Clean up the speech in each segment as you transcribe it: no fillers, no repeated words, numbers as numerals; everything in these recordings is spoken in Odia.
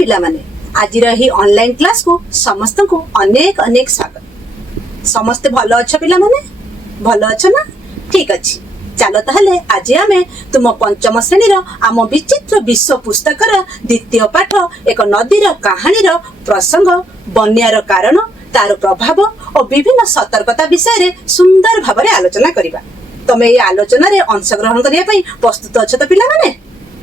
पिला माने आज ऑनलाइन क्लास को समस्त को अनेक अनेक स्वागत। समस्ते भल अच्छ पिला माने भल अच्छ ना? ठीक अच्छे। चलो ताहले आज आमे तुम पंचम श्रेणी आम विचित्र विश्व पुस्तकर द्वितीय पाठ एक नदीर कहानीर प्रसंग बन्यार कारण तार प्रभाव और विभिन्न सतर्कता विषय सुंदर भाव आलोचना करिबा। तमे ये आलोचना रे अंशग्रहण करिया पई प्रस्तुत अच्छ तो पिला माने?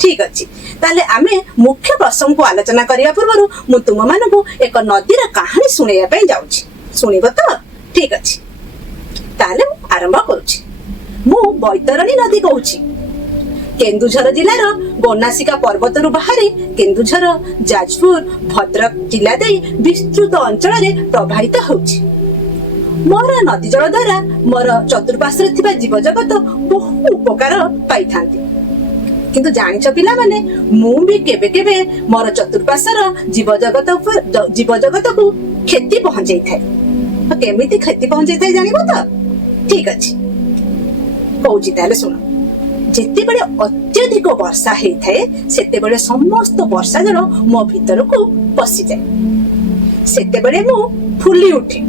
ठीक अच्छे। ताले आमे मुख्य प्रसंग को आलोचना करिया पूर्व मु तुम मानकु एक नदीर कहानी सुनाइया पई जाउछि। सुनिबो तो? ठीक अच्छे। ताले आरंभ करूछि। मु बैतरणी नदी कहूछि। केन्दुझर जिलार गोनासिका पर्वत बाहरी केन्दुझर जाजपुर भद्रक जिला दे विस्तृत अंचल में प्रभावित होछि। मोर नदी जल द्वारा मोर चतुर्पार्श्वे थिबा जीव जगत बहु उपकार पाई थांती। किंतु जानिछ पिला माने मु भी केबे केबे मोर चतुर्पार्श्वर जीव जगत को क्षति पहुंचाई थाए। केमिति क्षति पहुंचाई थाए जानिबो तो? ठीक अछि। कहूछि ताले सुन। जेतेबेले अत्यधिक वर्षा हेइथाए सेतेबेले समस्त वर्षा जल मो भीतर को पसि जाए। सेतेबेले मु फुली उठे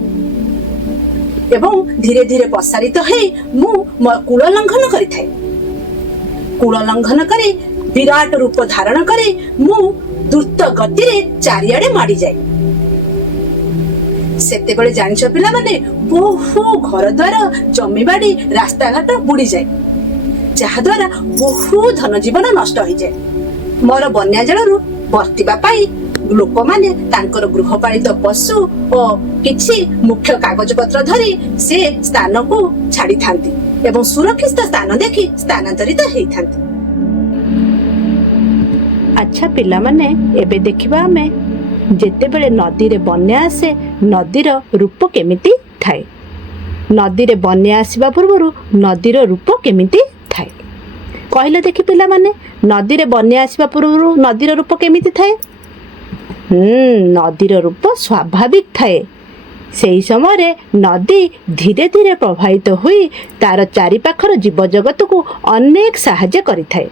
एवं धीरे धीरे प्रसारित हेई मु मोर कूल लंघन करिथाए। कूल लंघन करे विराट रूप धारण करे मु द्रुत गति रे चारियाडे माडी जाए। सेतेबेले जानिछ पिला माने बहु घर द्वार जमीबाड़ी रास्ता घाट बुड़ी जाए, जहा द्वारा बहु धन जीवन नष्ट हो जाए। मोर बन्या जलरू बर्तिबा पाई लोक माने तांकर गृहपालित पशु और किछि मुख्य कागज पत्र धरी से स्थान को छाड़ी थांती एवं सुरक्षित स्थान देखि स्थानांतरित हेई थांती। अच्छा पिला माने एबे देखिबा हमें जेतेबेले नदी रे बन्या आसे नदीर रूप केमिति थाए। नदी रे बन्या आसीबा पूर्वरु नदीर रूप केमिति थाए कहले देखि पिला माने नदी रे बन्या आसीबा पूर्वरु नदीर रूप केमिति थाए? नदीर रूप स्वाभाविक थाए। सेही समय नदी धीरे धीरे प्रभावित होई तार चारि पाखर जीव जगत को अनेक साहाय्य करिथाए।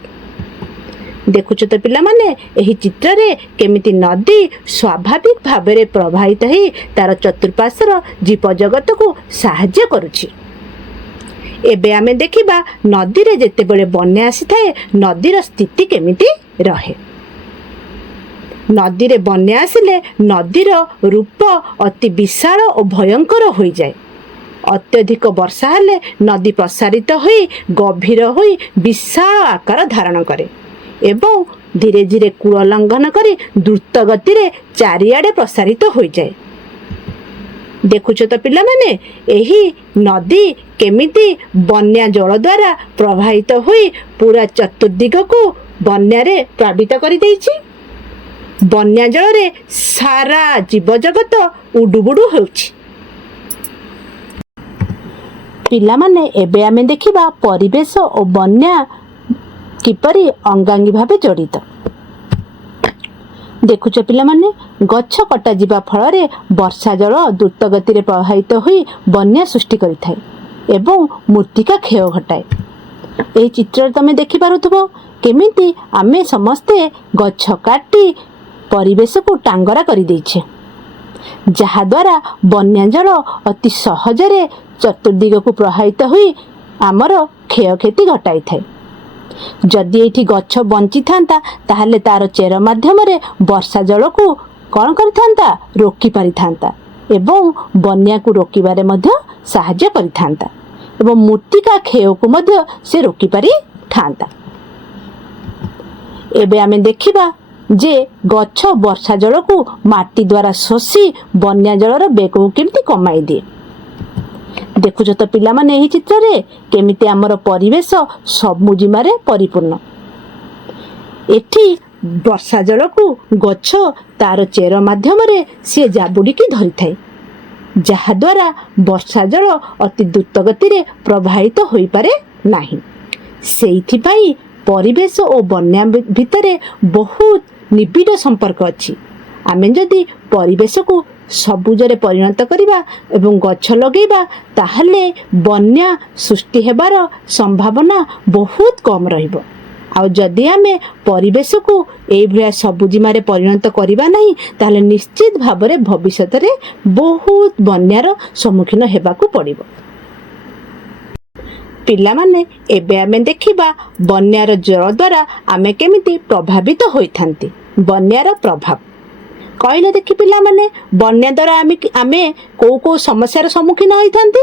देखुछ तो पिला माने एही चित्र रे केमिति नदी स्वाभाविक भाबरे प्रभावित होई तार चतुर्पार्श्वर जीव जगत को साहाय्य करुछि। एबे आमे देखिबा नदी रे जेतेबेले बन्या आसीथाए नदीर स्थिति केमिति रहे। नदी रे बन्या आसिले नदीर रूप अति विशाल और भयंकर होई जाए। अत्यधिक वर्षा हेले नदी प्रसारित होई गभीर होई विशाल आकार धारण करे एवं धीरे धीरे कूल लंघन करी द्रुत गति रे चारियाडे प्रसारित होई जाए। देखुछ तो पिला माने एही नदी केमिति बन्या जल द्वारा प्रभावित होई पूरा चतुर्दिग को बन्या रे प्लावित करि दैछि। बन्या जल रे सारा जीव जगत उडुबुडु होछि। पिला माने एबे आमे देखिबा परिवेश और बन्या किपरि अंगांगी भावे जड़ित। देखुछ पिला माने गछ कटा जिबा फल रे वर्षा जल द्रुत गति रे प्रवाहित होई बन्या सृष्टि करिथाए एवं मूर्तिका क्षय घटाए। एही चित्र तमे देखि पारुथबो केमिति आमे समस्ते गछ काटी परिवेश को टांगरा करि दैछे, जहा द्वारा बन्या जल अति सहजरे चतुर्दिग को प्रवाहित होई आमर क्षय क्षति घटाई थाए। जदि एठी गछ बंची थांता ताहले तार चेर माध्यम रे वर्षा जल को कौन करिथांता रोकी पारिथांता एवं बन्या को रोकिबारे मध्य साहाय्य करिथांता एवं मूर्तिका क्षय को मध्य से रोकी पारि थांता। एबे आमे देखिबा जे गछ वर्षा जल को माटी द्वारा शोषी बन्या जलर बेग को केमती कमाई दिए। देखुछ तो पिला माने एही चित्र रे केमिति हमर परिवेश सबमुजिमारे परिपूर्ण। एठी वर्षा जल को गछ तार चेर माध्यम रे से जाबुडी की धरि थाए, जहा द्वारा वर्षा जल अति द्रुत गति रे प्रभावित होई पारे नाही। सेइथि पई परिवेश और बन्या भितरे बहुत निबिड़ संपर्क अछि। आमे जदि परिवेश को सबुजरे परिणत करिबा एवं गछ लगेबा ताहले बन्या सृष्टि हेबार संभावना बहुत कम रहिबो। ଆଉ ଯଦି ଆମେ ପରିବେଶକୁ ଏଇଭଳିଆ ସବୁଜିମାରେ ପରିଣତ କରିବା ନାହିଁ ତାହେଲେ ନିଶ୍ଚିତ ଭାବରେ ଭବିଷ୍ୟତରେ ବହୁତ ବନ୍ୟାର ସମ୍ମୁଖୀନ ହେବାକୁ ପଡ଼ିବ। ପିଲାମାନେ, ଏବେ ଆମେ ଦେଖିବା ବନ୍ୟାର ଜଳ ଦ୍ୱାରା ଆମେ କେମିତି ପ୍ରଭାବିତ ହୋଇଥାନ୍ତି। ବନ୍ୟାର ପ୍ରଭାବ କହିଲେ ଦେଖି ପିଲାମାନେ, ବନ୍ୟା ଦ୍ୱାରା ଆମେ କୋଉ କୋଉ ସମସ୍ୟାର ସମ୍ମୁଖୀନ ହୋଇଥାନ୍ତି?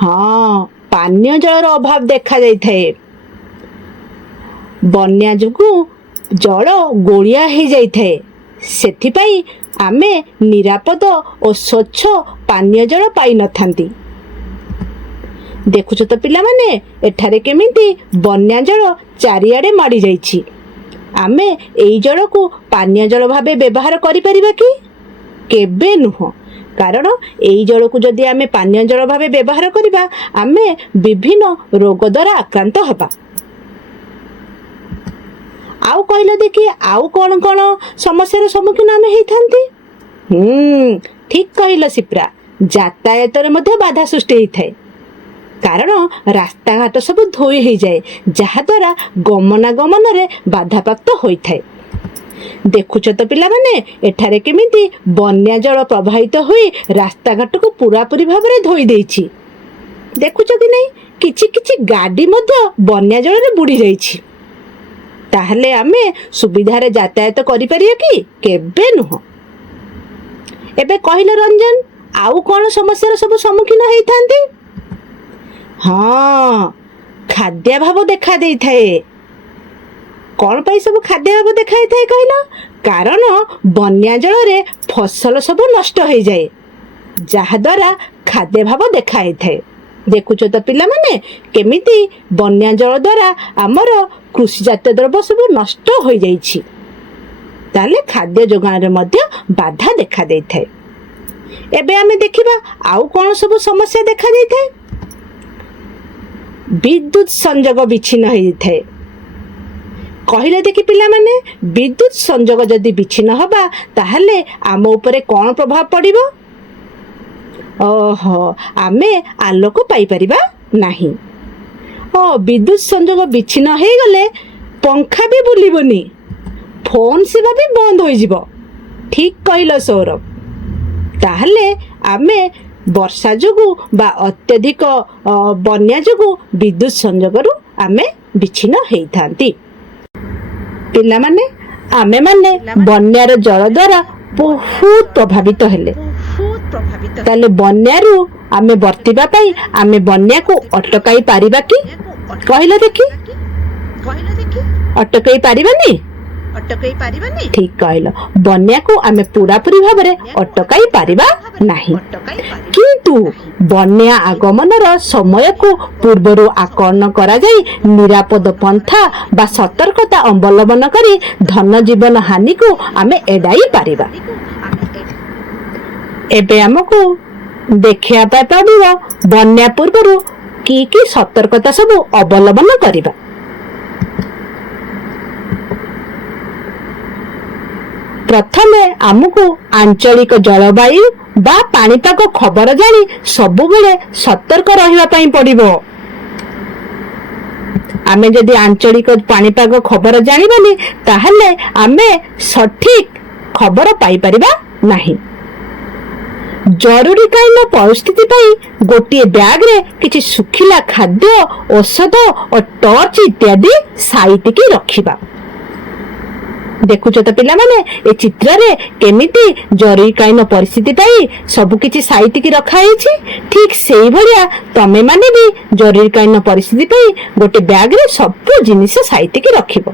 ହଁ, ପାନୀୟ ଜଳର ଅଭାବ ଦେଖାଯାଇଥାଏ। ବନ୍ୟା ଯୋଗୁଁ ଜଳ ଗୋଳିଆ ହେଇଯାଇଥାଏ। ସେଥିପାଇଁ ଆମେ ନିରାପଦ ଓ ସ୍ୱଚ୍ଛ ପାନୀୟ ଜଳ ପାଇନଥାନ୍ତି। ଦେଖୁଛ ତ ପିଲାମାନେ, ଏଠାରେ କେମିତି ବନ୍ୟା ଜଳ ଚାରିଆଡ଼େ ମାଡ଼ି ଯାଇଛି। ଆମେ ଏଇ ଜଳକୁ ପାନୀୟ ଜଳ ଭାବେ ବ୍ୟବହାର କରିପାରିବା କି? କେବେ ନୁହଁ। କାରଣ ଏଇ ଜଳକୁ ଯଦି ଆମେ ପାନୀୟ ଜଳ ଭାବେ ବ୍ୟବହାର କରିବା, ଆମେ ବିଭିନ୍ନ ରୋଗ ଦ୍ୱାରା ଆକ୍ରାନ୍ତ ହେବା। ଆଉ କହିଲେ ଦେଖି, ଆଉ କଣ କଣ ସମସ୍ୟାର ସମ୍ମୁଖୀନ ଆମେ ହେଇଥାନ୍ତି? ଠିକ କହିଲ ସିପ୍ରା, ଯାତାୟାତରେ ମଧ୍ୟ ବାଧା ସୃଷ୍ଟି ହେଇଥାଏ। କାରଣ ରାସ୍ତାଘାଟ ସବୁ ଧୋଇ ହେଇଯାଏ, ଯାହାଦ୍ୱାରା ଗମନାଗମନରେ ବାଧାପ୍ରାପ୍ତ ହୋଇଥାଏ। ଦେଖୁଛ ତ ପିଲାମାନେ, ଏଠାରେ କେମିତି ବନ୍ୟା ଜଳ ପ୍ରବାହିତ ହୋଇ ରାସ୍ତାଘାଟକୁ ପୁରାପୁରି ଭାବରେ ଧୋଇ ଦେଇଛି। ଦେଖୁଛ କି ନାହିଁ, କିଛି କିଛି ଗାଡ଼ି ମଧ୍ୟ ବନ୍ୟା ଜଳରେ ବୁଡ଼ି ଯାଇଛି। ତାହେଲେ ଆମେ ସୁବିଧାରେ ଯାତାୟାତ କରିପାରିବା କି? କେବେ ନୁହଁ। ଏବେ କହିଲ ରଞ୍ଜନ, ଆଉ କଣ ସମସ୍ୟାର ସବୁ ସମ୍ମୁଖୀନ ହେଇଥାନ୍ତି? ହଁ, ଖାଦ୍ୟାଭାବ ଦେଖା ଦେଇଥାଏ। କଣ ପାଇଁ ସବୁ ଖାଦ୍ୟାଭାବ ଦେଖା ଦେଇଥାଏ କହିଲ? କାରଣ ବନ୍ୟା ଜଳରେ ଫସଲ ସବୁ ନଷ୍ଟ ହେଇଯାଏ, ଯାହାଦ୍ୱାରା ଖାଦ୍ୟାଭାବ ଦେଖା ହେଇଥାଏ। ଦେଖୁଛ ତ ପିଲାମାନେ, କେମିତି ବନ୍ୟା ଜଳ ଦ୍ୱାରା ଆମର କୃଷିଜାତୀୟ ଦ୍ରବ୍ୟ ସବୁ ନଷ୍ଟ ହୋଇଯାଇଛି। ତାହେଲେ ଖାଦ୍ୟ ଯୋଗାଣରେ ମଧ୍ୟ ବାଧା ଦେଖା ଦେଇଥାଏ। ଏବେ ଆମେ ଦେଖିବା ଆଉ କଣ ସବୁ ସମସ୍ୟା ଦେଖା ଦେଇଥାଏ। ବିଦ୍ୟୁତ ସଂଯୋଗ ବିଚ୍ଛିନ୍ନ ହେଇଥାଏ। କହିଲେ ଦେଖି ପିଲାମାନେ, ବିଦ୍ୟୁତ ସଂଯୋଗ ଯଦି ବିଚ୍ଛିନ୍ନ ହେବା ତାହେଲେ ଆମ ଉପରେ କଣ ପ୍ରଭାବ ପଡ଼ିବ? ଆମେ ଆଲୋକ ପାଇପାରିବା ନାହିଁ। ବିଦ୍ୟୁତ ସଂଯୋଗ ବିଚ୍ଛିନ୍ନ ହେଇଗଲେ ପଙ୍ଖା ବି ବୁଲିବନି, ଫୋନ ସେବା ବି ବନ୍ଦ ହୋଇଯିବ। ଠିକ କହିଲ ସୌରଭ। ତାହେଲେ ଆମେ ବର୍ଷା ଯୋଗୁଁ ବା ଅତ୍ୟଧିକ ବନ୍ୟା ଯୋଗୁଁ ବିଦ୍ୟୁତ ସଂଯୋଗରୁ ଆମେ ବିଚ୍ଛିନ୍ନ ହେଇଥାନ୍ତି। ପିଲାମାନେ, ଆମେମାନେ ବନ୍ୟାର ଜଳ ଦ୍ୱାରା ବହୁତ ପ୍ରଭାବିତ ହେଲେ। ତାହେଲେ ବନ୍ୟାରୁ ଆମେ ବର୍ତ୍ତିବା ପାଇଁ ଆମେ ବନ୍ୟାକୁ ଅଟକାଇ ପାରିବା କି? କହିଲ ଦେଖି, ଅଟକାଇ ପାରିବାନି? ଠିକ କହିଲ, ବନ୍ୟାକୁ ଆମେ ପୁରାପୁରି ଭାବରେ ଅଟକାଇ ପାରିବା ନାହିଁ। କିନ୍ତୁ ବନ୍ୟା ଆଗମନର ସମୟକୁ ପୂର୍ବରୁ ଆକଳନ କରାଯାଇ ନିରାପଦ ପନ୍ଥା ବା ସତର୍କତା ଅବଲମ୍ବନ କରି ଧନ ଜୀବନ ହାନିକୁ ଆମେ ଏଡ଼ାଇ ପାରିବା। ଏବେ ଆମକୁ ଦେଖିବା ପାଇଁ ପଡ଼ିବ ବନ୍ୟା ପୂର୍ବରୁ କି କି ସତର୍କତା ସବୁ ଅବଲମ୍ବନ କରିବା। ପ୍ରଥମେ ଆମକୁ ଆଞ୍ଚଳିକ ଜଳବାୟୁ ବା ପାଣିପାଗ ଖବର ଜାଣି ସବୁବେଳେ ସତର୍କ ରହିବା ପାଇଁ ପଡ଼ିବ। ଆମେ ଯଦି ଆଞ୍ଚଳିକ ପାଣିପାଗ ଖବର ଜାଣିବାନି ତାହେଲେ ଆମେ ସଠିକ ଖବର ପାଇପାରିବା ନାହିଁ। ଜରୁରୀକାଳୀନ ପରିସ୍ଥିତି ପାଇଁ ଗୋଟିଏ ବ୍ୟାଗରେ କିଛି ଶୁଖିଲା ଖାଦ୍ୟ, ଔଷଧ ଓ ଟର୍ଚ୍ଚ ଇତ୍ୟାଦି ସାଇତିକି ରଖିବା। ଦେଖୁଛ ତ ପିଲାମାନେ, ଏ ଚିତ୍ରରେ କେମିତି ଜରୁରୀକାଳୀନ ପରିସ୍ଥିତି ପାଇଁ ସବୁ କିଛି ସାଇତିକି ରଖାଯାଇଛି। ଠିକ ସେଇଭଳିଆ ତମେ ମାନେ ବି ଜରୁରୀକାଳୀନ ପରିସ୍ଥିତି ପାଇଁ ଗୋଟେ ବ୍ୟାଗରେ ସବୁ ଜିନିଷ ସାଇତିକି ରଖିବ।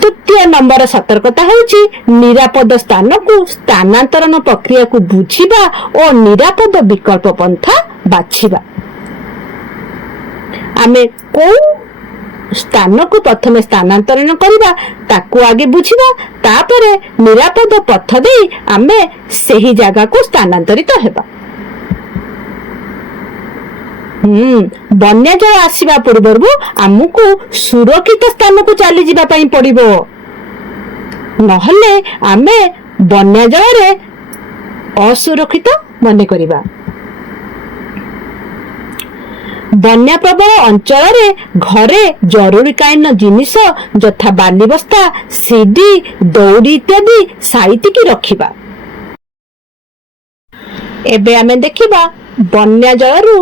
ତୃତୀୟ ନମ୍ବର ସତର୍କତା ହେଉଛି ନିରାପଦ ସ୍ଥାନକୁ ସ୍ଥାନାନ୍ତରଣ ପ୍ରକ୍ରିୟାକୁ ବୁଝିବା ଓ ନିରାପଦ ବିକଳ୍ପ ପନ୍ଥା ବାଛିବା। ଆମେ କୋଉ ସ୍ଥାନକୁ ପ୍ରଥମେ ସ୍ଥାନାନ୍ତରଣ କରିବା ତାକୁ ଆଗେ ବୁଝିବା, ତାପରେ ନିରାପଦ ପଥ ଦେଇ ଆମେ ସେହି ଜାଗାକୁ ସ୍ଥାନାନ୍ତରିତ ହେବା। ବନ୍ୟା ଜଳ ଆସିବା ପୂର୍ବରୁ ଆମକୁ ସୁରକ୍ଷିତ ସ୍ଥାନକୁ ଚାଲିଯିବା ପାଇଁ ପଡ଼ିବ, ନହେଲେ ଆମେ ବନ୍ୟା ଜଳରେ ଅସୁରକ୍ଷିତ ମନେ କରିବା। ବନ୍ୟା ପ୍ରବଳ ଅଞ୍ଚଳରେ ଘରେ ଜରୁରୀକାଳୀନ ଜିନିଷ ଯଥା ବାଲି ବସ୍ତା, ସିଡି, ଦଉଡ଼ି ଇତ୍ୟାଦି ସାଇତିକି ରଖିବା। ଏବେ ଆମେ ଦେଖିବା ବନ୍ୟା ଜଳରୁ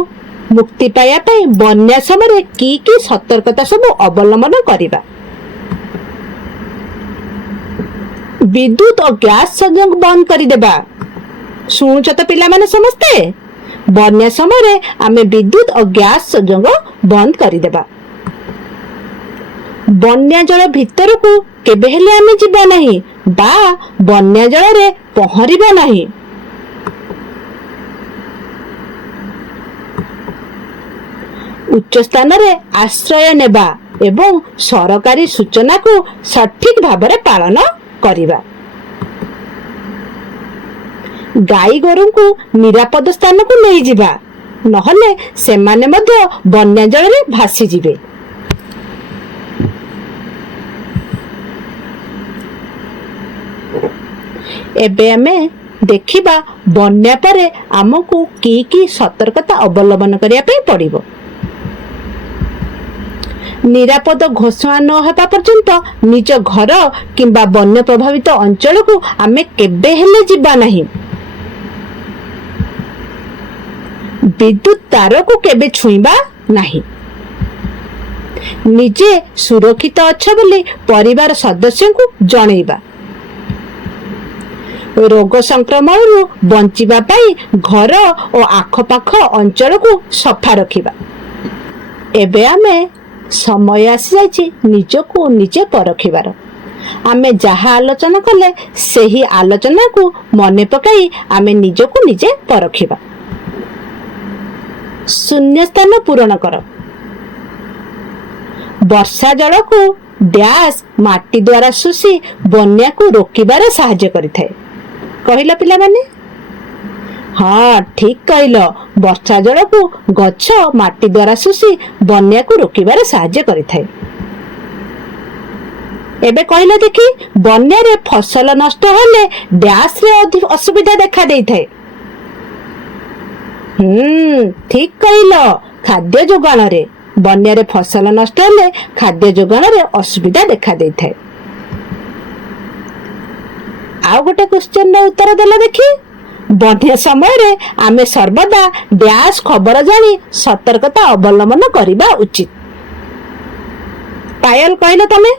ମୁକ୍ତି ପାଇବା ପାଇଁ ବନ୍ୟା ସମୟରେ କି କି ସତର୍କତା ସବୁ ଅବଲମ୍ବନ କରିବା। ବିଦ୍ୟୁତ ଓ ଗ୍ୟାସ ସଂଯୋଗ ବନ୍ଦ କରିଦେବା। ଶୁଣୁଛ ତ ପିଲାମାନେ ସମସ୍ତେ? ବନ୍ୟା ସମୟରେ ଆମେ ବିଦ୍ୟୁତ ଓ ଗ୍ୟାସ ସଂଯୋଗ ବନ୍ଦ କରିଦେବା। ବନ୍ୟା ଜଳ ଭିତରକୁ କେବେ ହେଲେ ଆମେ ଯିବା ନାହିଁ ବା ବନ୍ୟା ଜଳରେ ପହଁରିବା ନାହିଁ। ଉଚ୍ଚ ସ୍ଥାନରେ ଆଶ୍ରୟ ନେବା ଏବଂ ସରକାରୀ ସୂଚନାକୁ ସଠିକ ଭାବରେ ପାଳନ କରିବା। ଗାଈ ଗୋରୁଙ୍କୁ ନିରାପଦ ସ୍ଥାନକୁ ନେଇଯିବା, ନହେଲେ ସେମାନେ ମଧ୍ୟ ବନ୍ୟା ଜଳରେ ଭାସିଯିବେ। ଏବେ ଆମେ ଦେଖିବା ବନ୍ୟା ପରେ ଆମକୁ କି କି ସତର୍କତା ଅବଲମ୍ବନ କରିବା ପାଇଁ ପଡ଼ିବ। ନିରାପଦ ଘୋଷଣା ନ ହେବା ପର୍ଯ୍ୟନ୍ତ ନିଜ ଘର କିମ୍ବା ବନ୍ୟା ପ୍ରଭାବିତ ଅଞ୍ଚଳକୁ ଆମେ କେବେ ହେଲେ ଯିବା ନାହିଁ। ବିଦ୍ୟୁତ ତାରକୁ କେବେ ଛୁଇଁବା ନାହିଁ। ନିଜେ ସୁରକ୍ଷିତ ଅଛ ବୋଲି ପରିବାର ସଦସ୍ୟଙ୍କୁ ଜଣେଇବା। ରୋଗ ସଂକ୍ରମଣରୁ ବଞ୍ଚିବା ପାଇଁ ଘର ଓ ଆଖପାଖ ଅଞ୍ଚଳକୁ ସଫା ରଖିବା। ଏବେ ଆମେ ସମୟ ଆସିଯାଇଛି ନିଜକୁ ନିଜେ ପରଖିବାର। ଆମେ ଯାହା ଆଲୋଚନା କଲେ ସେହି ଆଲୋଚନାକୁ ମନେ ପକାଇ ଆମେ ନିଜକୁ ନିଜେ ପରଖିବା। ଶୂନ୍ୟ ସ୍ଥାନ ପୂରଣ କର। ବର୍ଷା ଜଳକୁ ଡ୍ୟାସ୍ ମାଟି ଦ୍ୱାରା ଶୋଷି ବନ୍ୟାକୁ ରୋକିବାରେ ସାହାଯ୍ୟ କରିଥାଏ। କହିଲ ପିଲାମାନେ? ହଁ, ଠିକ କହିଲ। ବର୍ଷା ଜଳକୁ ଗଛ ମାଟି ଦ୍ୱାରା ଶୋଷି ବନ୍ୟାକୁ ରୋକିବାରେ ସାହାଯ୍ୟ କରିଥାଏ। ଏବେ କହିଲ ଦେଖି, ବନ୍ୟାରେ ଫସଲ ନଷ୍ଟ ହେଲେ ଡ୍ୟାସରେ ଅସୁବିଧା ଦେଖା ଦେଇଥାଏ। ଠିକ କହିଲ, ଖାଦ୍ୟ ଯୋଗାଣରେ। ବନ୍ୟାରେ ଫସଲ ନଷ୍ଟ ହେଲେ ଖାଦ୍ୟ ଯୋଗାଣରେ ଅସୁବିଧା ଦେଖା ଦେଇଥାଏ। ଆଉ ଗୋଟେ କ୍ୱେଶ୍ଚନର ଉତ୍ତର ଦେଲେ ଦେଖି। ବନ୍ୟା ସମୟରେ ଆମେ ସର୍ବଦା ଡ୍ୟାସ୍ ଖବର ଜାଣି ସତର୍କତା ଅବଲମ୍ବନ କରିବା ଉଚିତ। ପାୟଲ କହିଲ ତମେ?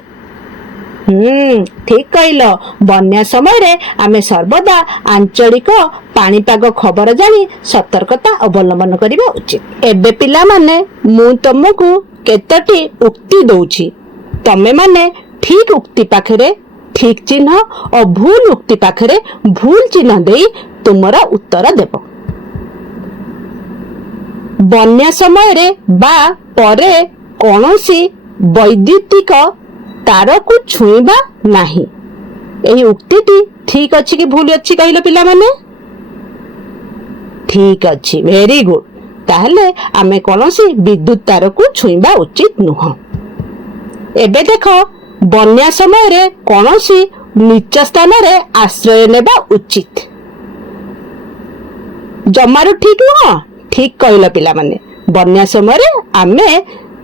ଠିକ କହିଲ। ବନ୍ୟା ସମୟରେ ଆମେ ସର୍ବଦା ଆଞ୍ଚଳିକ ପାଣିପାଗ ଖବର ଜାଣି ସତର୍କତା ଅବଲମ୍ବନ କରିବା ଉଚିତ। ଏବେ ପିଲାମାନେ ମୁଁ ତମକୁ କେତୋଟି ଉକ୍ତି ଦଉଛି। ତମେମାନେ ଠିକ ଉକ୍ତି ପାଖରେ ଠିକ ଚିହ୍ନ ଓ ଭୁଲ ଉକ୍ତି ପାଖରେ ଭୁଲ ଚିହ୍ନ ଦେଇ ତୁମର ଉତ୍ତର ଦେବ। ବନ୍ୟା ସମୟରେ ବା ପରେ କୌଣସି ବୈଦ୍ୟୁତିକ ତାରକୁ ଛୁଇଁବା ନାହିଁ। ଏହି ଉକ୍ତିଟି ଠିକ ଅଛି କି ଭୁଲ ଅଛି କହିଲ ପିଲାମାନେ? ଠିକ ଅଛି, ଭେରି ଗୁଡ। ତାହେଲେ ଆମେ କୌଣସି ବିଦ୍ୟୁତ ତାରକୁ ଛୁଇଁବା ଉଚିତ ନୁହଁ। ଏବେ ଦେଖ, ବନ୍ୟା ସମୟରେ କୌଣସି ନିଚ ସ୍ଥାନରେ ଆଶ୍ରୟ ନେବା ଉଚିତ। ଜମାରୁ ଠିକ ନୁହଁ। ଠିକ କହିଲ ପିଲାମାନେ। ବନ୍ୟା ସମୟରେ ଆମେ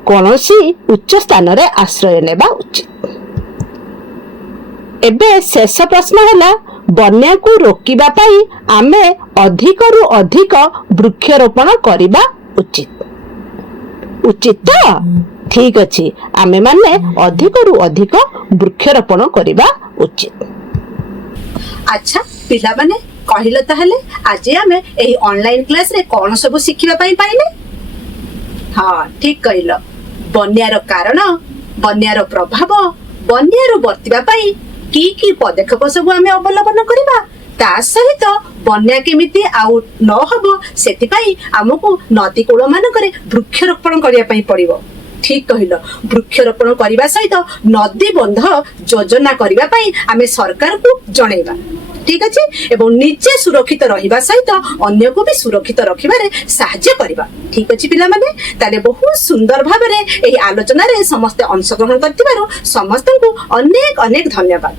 କୌଣସି ଉଚ୍ଚ ସ୍ଥାନରେ ଆଶ୍ରୟ ନେବା ଉଚିତ। ଏବେ ଶେଷ ପ୍ରଶ୍ନ ହେଲା, ବନ୍ୟାକୁ ରୋକିବା ପାଇଁ ଆମେ ଅଧିକରୁ ଅଧିକ ବୃକ୍ଷରୋପଣ କରିବା ଉଚିତ। ଉଚିତ ତ? ଠିକ ଅଛି, ଆମେମାନେ ଅଧିକରୁ ଅଧିକ ବୃକ୍ଷରୋପଣ କରିବା ଉଚିତ। ଆଚ୍ଛା ପିଲାମାନେ, କହିଲ ତାହେଲେ ଆଜି ଆମେ ଏହି ଅନଲାଇନ କ୍ଲାସରେ କଣ ସବୁ ଶିଖିବା ପାଇଁ ପାଇଲେ? ହଁ, ଠିକ କହିଲ। ବନ୍ୟାର କାରଣ, ବନ୍ୟାର ପ୍ରଭାବ, ବନ୍ୟାରୁ ବର୍ତ୍ତିବା ପାଇଁ କି କି ପଦକ୍ଷେପ ସବୁ ଆମେ ଅବଲମ୍ବନ କରିବା, ତା ସହିତ ବନ୍ୟା କେମିତି ଆଉ ନ ହବ ସେଥିପାଇଁ ଆମକୁ ନଦୀ କୂଳ ମାନଙ୍କରେ ବୃକ୍ଷରୋପଣ କରିବା ପାଇଁ ପଡିବ। ଠିକ କହିଲ। ବୃକ୍ଷରୋପଣ କରିବା ସହିତ ନଦୀ ବନ୍ଧ ଯୋଜନା କରିବା ପାଇଁ ଆମେ ସରକାରକୁ ଜଣେଇବା। ଠିକ ଅଛି, ଏବଂ ନିଜେ ସୁରକ୍ଷିତ ରହିବା ସହିତ ଅନ୍ୟକୁ ବି ସୁରକ୍ଷିତ ରଖିବାରେ ସାହାଯ୍ୟ କରିବା। ଠିକ ଅଛି ପିଲାମାନେ, ତାହେଲେ ବହୁତ ସୁନ୍ଦର ଭାବରେ ଏହି ଆଲୋଚନାରେ ସମସ୍ତେ ଅଂଶଗ୍ରହଣ କରିଥିବାରୁ ସମସ୍ତଙ୍କୁ ଅନେକ ଅନେକ ଧନ୍ୟବାଦ।